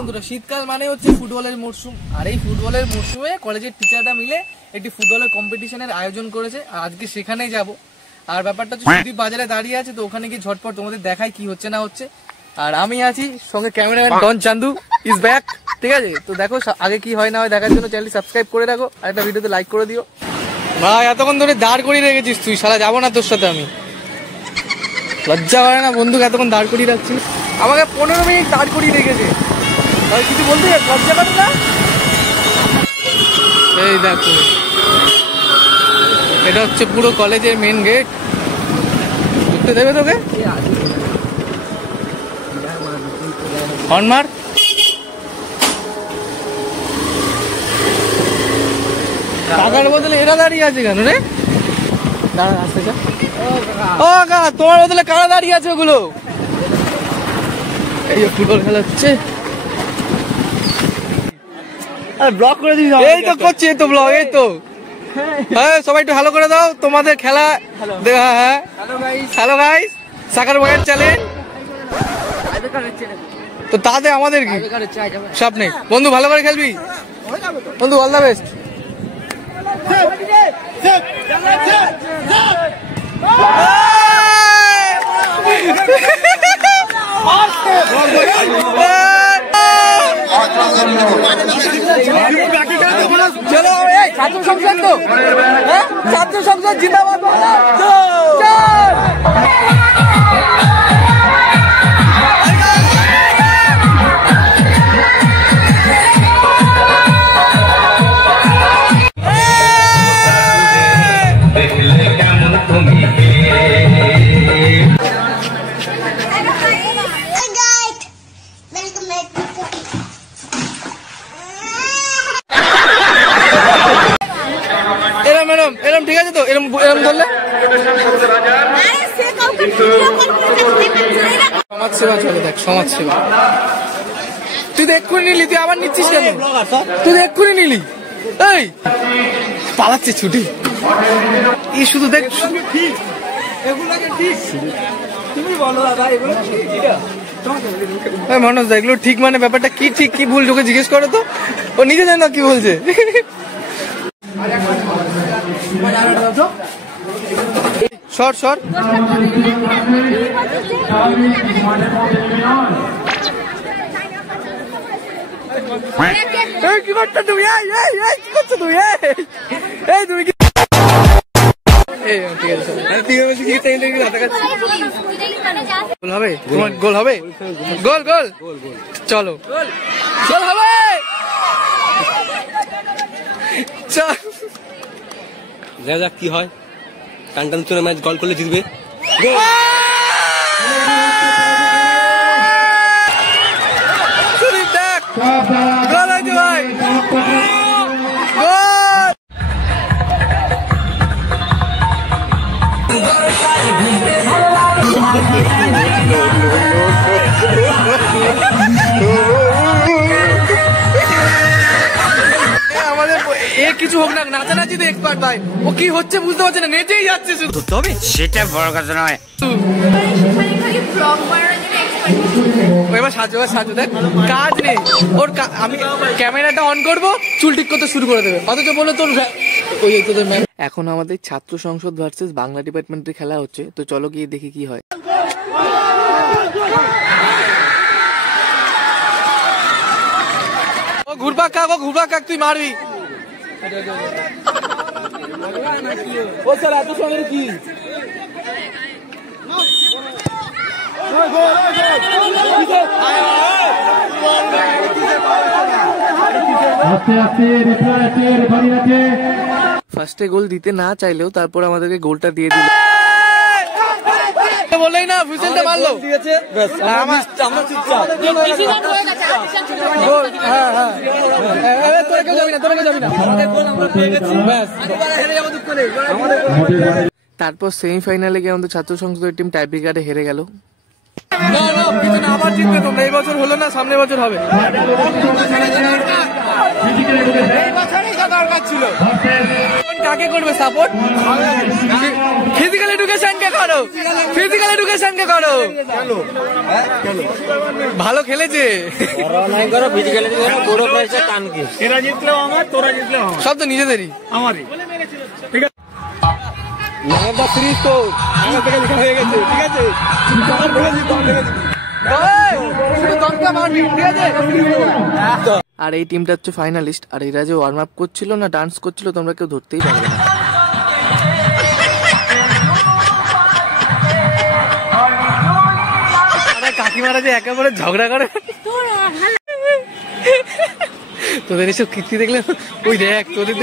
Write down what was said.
বন্ধুরা, শীতকাল মানে হচ্ছে ফুটবলের মরশুম। আর এই ফুটবলের মরশুমে কলেজের টিচাররা মিলে একটি ফুটবলের কম্পিটিশনের আয়োজন করেছে। আর আজকে সেখানেই যাব। আর ব্যাপারটা হচ্ছে সুদীপ বাজারে দাঁড়িয়ে আছে, তো ওখানে গিয়ে ঝটপট তোমাদের দেখাই কি হচ্ছে না হচ্ছে। আর আমি আছি সঙ্গে cameraman Don Chandu is back. ঠিক আছে, তো দেখো আগে কি হয় না হয় দেখার জন্য চ্যানেলটি সাবস্ক্রাইব করে রাখো, আর একটা ভিডিওতে লাইক করে দিও। ভাই এতক্ষণ ধরে দাঁড় করিয়ে রেখেছিস তুই, শালা যাবো না তোর সাথে আমি। লজ্জা করে না বন্ধু, এতক্ষণ দাঁড় করিয়ে রাখছিস? আমাকে 15 মিনিট দাঁড় করিয়ে রেখেছে, আর কিছু বলতে লজ্জা করে না? এই দেখো, এটা হচ্ছে পুরো কলেজের মেন গেট। ঢুকতে দেবে তোকে? হর্ন মার। টাকার বদলে এরা দাঁড়িয়ে আছে কেন রে? দাঁড়া, আসতে চা। ও কাকা, তোমার বদলে কারা দাঁড়িয়ে আছে ওগুলো? এই ফুটবল খেলা হচ্ছে। ব্লগ করে দিস। এই তো করছি, এই তো ব্লগ। এই তো হ্যাঁ, সবাই একটু হ্যালো করে দাও। তোমাদের খেলা হ্যাঁ, হ্যালো গাইস, সাকার বয়ের চ্যালেঞ্জ। তো তাতে আমাদের কি সব নেই বন্ধু, ভালো করে খেলবি বন্ধু, অল দ্য বেস্ট। চলো ছাত্র সংসদ, তো ছাত্র সংসদ জিন্দাবাদ। এরম ঠিক আছে তো? এরম ধরলে সমাজ সেবা চলে। দেখ সমাজ সেবা, তুই তো এক্ষুনি নিলি, তুই আবার নিচ্ছিস কেন? তুই তো এক্ষুনি নিলি। এই পালাচ্ছে ছুটি। এই শুধু দেখ, মনোজ দা এগুলো ঠিক মানে ব্যাপারটা কি ঠিক কি ভুল তোকে জিজ্ঞেস করো তো, ও নিজে জানে না কি বলছে। সর সর, কি করছো তুমি? কি করছো তুমি? এই তুমি কি? গোল হবে, গোল হবে, গোল গোল। চলো গোল হবে, চল যা যাক কি হয়। টানটান চলে ম্যাচ গোল করলে জিতবে। দেখ গোল হয়েছে ভাই, গোল। কিছু হোক না, নাচানাচি তো এক্সপার্ট ভাই। ও কি হচ্ছে বুঝতে পারছে না, নেচেই যাচ্ছে শুধু। তবে সেটা বড় কথা নয়। এবার সাজো, সাজো, দেখ কাজ নেই ওর। আমি ক্যামেরাটা অন করব, চুল ঠিক করতে শুরু করে দেবে, অথচ বলে তোর ওই তোদের ম্যাম। এখন আমাদের ছাত্র সংসদ ভার্সেস বাংলা ডিপার্টমেন্টের খেলা হচ্ছে, তো চলো গিয়ে দেখি কি হয়। ও ঘুরপাক কাক, ও ঘুরপাক কাক, তুই মারবি। ও স্যার এত সময় কি? ফার্স্টে গোল দিতে না চাইলেও তারপর আমাদেরকে গোলটা দিয়ে দিল। বলেই না হুইসেলটা মারলো, দিয়েছে ব্যাস। আমরা চুপচাপ। গোল, হ্যাঁ হ্যাঁ, তোরা কেউ যাবি না, তোরা কেউ যাবি না। আমাদের গোল আমরা পেয়ে গেছি, ব্যাস। হেরে যাবো দুঃখ নেই। তারপর সেমিফাইনালে গিয়ে আমাদের ছাত্র সংসদের টিম টাই ব্রেকারে হেরে গেল। না না, পিছনে আবার জিতবে তোমরা। এই বছর হলো না, সামনের বছর হবে। এই বছরই দরকার ছিল। কাকে করবে সাপোর্ট? ফিজিক্যাল এডুকেশন কে করো, ফিজিক্যাল এডুকেশন কে করো। ভালো খেলেছে, এরা জিতলেও আমার, তোরা জিতলেও আমার, সব তো নিজেদেরই। আমারই। ঠিক আছে, সিরিজ তো আমার থেকে লেখা হয়ে গেছে, ঠিক আছে। আর এই টিমটা হচ্ছে ফাইনালিস্ট। আর এরা যে ওয়ার্ম আপ করছিল না ডান্স করছিল, তোমরা কেউ ধরতেই পারবে না। কাকিমারা যে একেবারে ঝগড়া করে, তোদের এসব কীর্তি দেখলে ওই দেখ তোদের